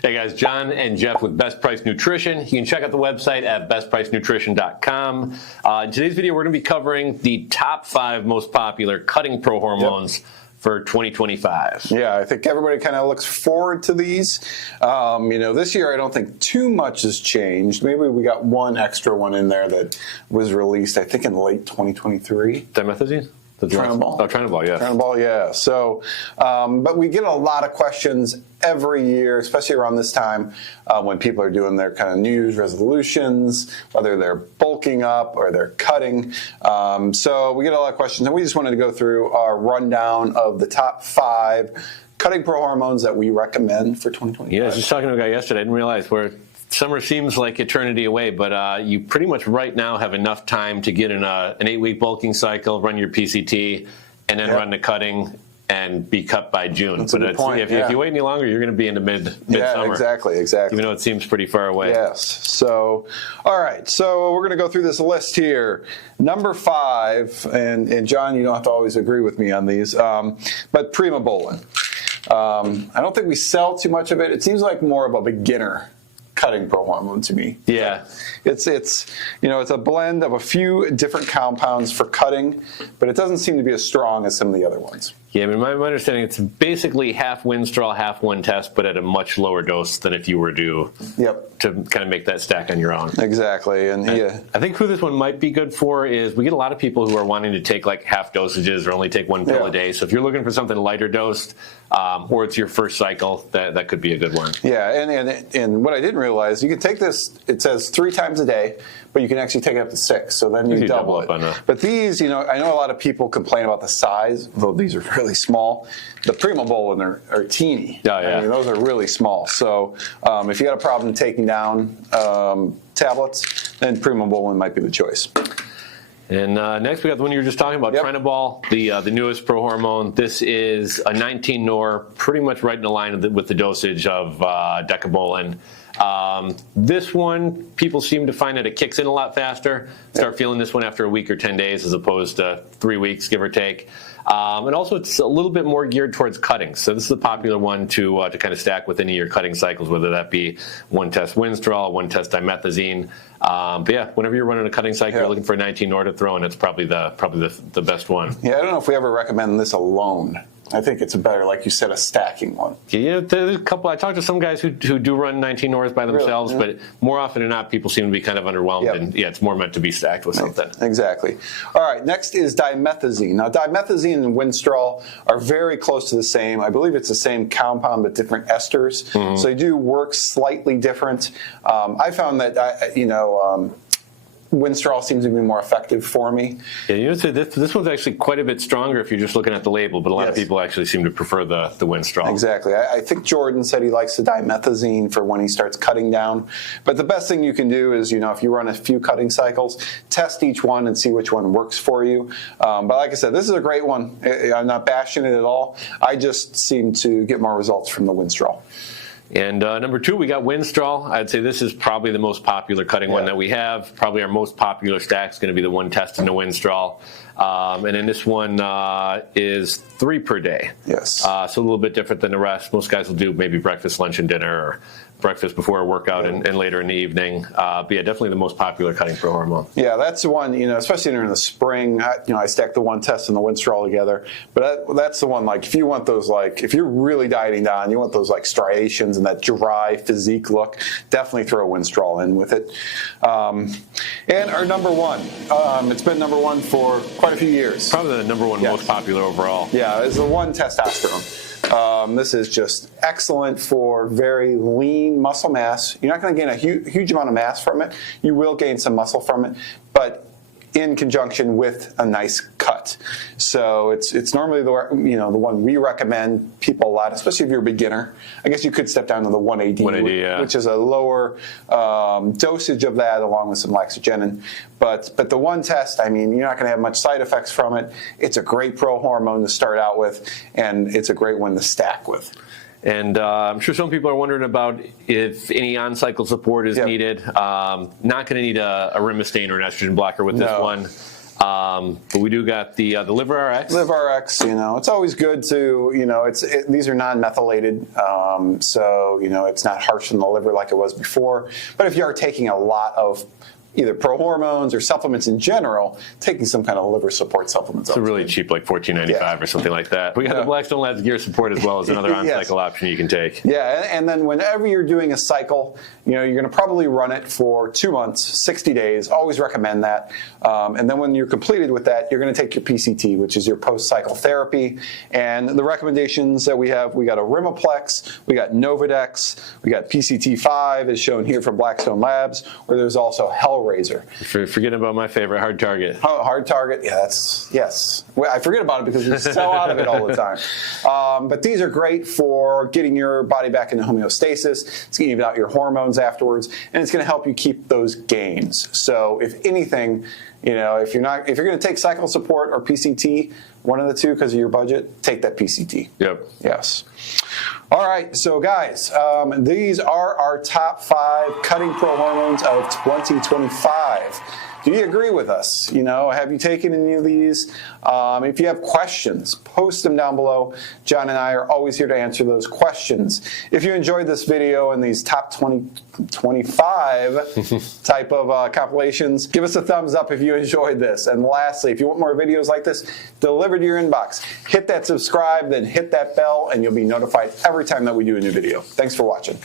Hey guys, John and Jeff with Best Price Nutrition. You can check out the website at BestPriceNutrition.com. In today's video, we're going to be covering the top 5 most popular cutting prohormones for 2025. Yeah, I think everybody kind of looks forward to these. This year I don't think too much has changed. Maybe we got one extra one in there that was released, I think, in late 2023. Dimethazine? Trenabol. Oh, Trenabol, yeah. Trenabol, yeah. So, but we get a lot of questions every year, especially around this time when people are doing their kind of New Year's resolutions, whether they're bulking up or they're cutting. So we get a lot of questions, and we just wanted to go through our rundown of the top 5 cutting prohormones that we recommend for 2025. Yeah, I was just talking to a guy yesterday. I didn't realize summer seems like eternity away, but you pretty much right now have enough time to get in an 8-week bulking cycle, run your PCT, and then run the cutting and be cut by June. That's a good point. If you wait any longer, you're going to be into midsummer. Yeah, exactly. Even though it seems pretty far away. Yes. So, all right. So we're going to go through this list here. Number 5, and John, you don't have to always agree with me on these, but Primobolan. I don't think we sell too much of it. It seems like more of a beginner cutting prohormone to me. Yeah. It's a blend of a few different compounds for cutting, but it doesn't seem to be as strong as some of the other ones. Yeah, I mean, my understanding, it's basically half Winstrol, half one test, but at a much lower dose than if you were to kind of make that stack on your own. Exactly. And I think who this one might be good for is we get a lot of people who are wanting to take like half dosages or only take 1 pill a day. So if you're looking for something lighter dosed, or it's your first cycle, that could be a good one. Yeah, and what I didn't realize, you can take this, it says 3 times a day, but you can actually take it up to 6, so then you double it. But these, I know a lot of people complain about the size, though these are really small. The Primobolan are teeny. Oh, yeah. I mean, those are really small. So if you got a problem taking down tablets, then Primobolan might be the choice. And next we got the one you were just talking about, Trenabol, the newest prohormone. This is a 19 nor, pretty much right in the line with the dosage of decabolan. This one, people seem to find that it kicks in a lot faster. Start feeling this one after a week or 10 days as opposed to 3 weeks, give or take. And also it's a little bit more geared towards cutting. So this is a popular one to kind of stack with any of your cutting cycles, whether that be 1 test Winstrol, 1 test Dimethazine. But yeah, whenever you're running a cutting cycle, you're looking for a 19 nor to throw in, it's probably the best one. Yeah, I don't know if we ever recommend this alone. I think it's a better, like you said, a stacking one. Yeah, there's a couple. I talked to some guys who do run 19 nors by themselves, but more often than not, people seem to be kind of underwhelmed, and it's more meant to be stacked with something. Exactly. All right, next is Dimethazine. Now, Dimethazine and Winstrol are very close to the same. I believe it's the same compound, but different esters. So they do work slightly different. I found that, Winstrol seems to be more effective for me. Yeah, this one's actually quite a bit stronger if you're just looking at the label, but a lot of people actually seem to prefer the Winstrol. Exactly. I think Jordan said he likes the Dimethazine for when he starts cutting down. But the best thing you can do is, if you run a few cutting cycles, test each one and see which one works for you. But like I said, this is a great one. I'm not bashing it at all. I just seem to get more results from the Winstrol. And number 2, we got Winstrol. I'd say this is probably the most popular cutting one that we have. Probably our most popular stack is going to be the 1 test in the Winstrol. And then this one is 3 per day. Yes. So a little bit different than the rest. Most guys will do maybe breakfast, lunch, and dinner, or breakfast before a workout and later in the evening. But yeah, definitely the most popular cutting prohormone. Yeah, that's the one, especially during the spring, I stack the 1 test and the Winstrol together. But that's the one, like, if you want those, like, if you're really dieting down, you want those, like, striations and that dry physique look, definitely throw Winstrol in with it. And our number 1, it's been number 1 for quite a few years. Probably the number 1 most popular overall. Yeah, it's the 1 testosterone. This is just excellent for very lean muscle mass. You're not going to gain a huge amount of mass from it. You will gain some muscle from it, but in conjunction with a nice cut. So it's normally the one we recommend people a lot, especially if you're a beginner. I guess you could step down to the 180, which is a lower dosage of that along with some laxogenin. But the 1 test, I mean, you're not going to have much side effects from it. It's a great prohormone to start out with, and it's a great one to stack with. And I'm sure some people are wondering about if any on-cycle support is needed. Not going to need a rimestane or an estrogen blocker with this one. But we do got the Liver RX. Liver RX, it's always good to, these are non-methylated, so, it's not harsh on the liver like it was before. But if you are taking a lot of either prohormones or supplements in general, taking some kind of liver support supplements. It's really cheap, like $14.95 or something like that. We got the Blackstone Labs gear support as well as another on-cycle option you can take. Yeah, and then whenever you're doing a cycle, you're going to probably run it for 2 months, 60 days. Always recommend that. And then when you're completed with that, you're going to take your PCT, which is your post-cycle therapy. And the recommendations that we got Arimoplex, we got Novadex, we got PCT5 as shown here from Blackstone Labs, where there's also Hellraiser. Forgetting about my favorite, Hard Target. Oh, Hard Target, yeah, yes. Well, I forget about it because we sell out of it all the time. But these are great for getting your body back into homeostasis. It's going to even out your hormones afterwards, and it's going to help you keep those gains. So if anything, if you're going to take cycle support or PCT, one of the two because of your budget, take that PCT. Yep. Yes. All right, so guys, these are our top 5 cutting prohormones of 2025. Do you agree with us? Have you taken any of these? If you have questions, post them down below. John and I are always here to answer those questions. If you enjoyed this video and these top 25 type of compilations, give us a thumbs up if you enjoyed this. And lastly, if you want more videos like this delivered to your inbox, hit that subscribe, then hit that bell, and you'll be notified every time that we do a new video. Thanks for watching.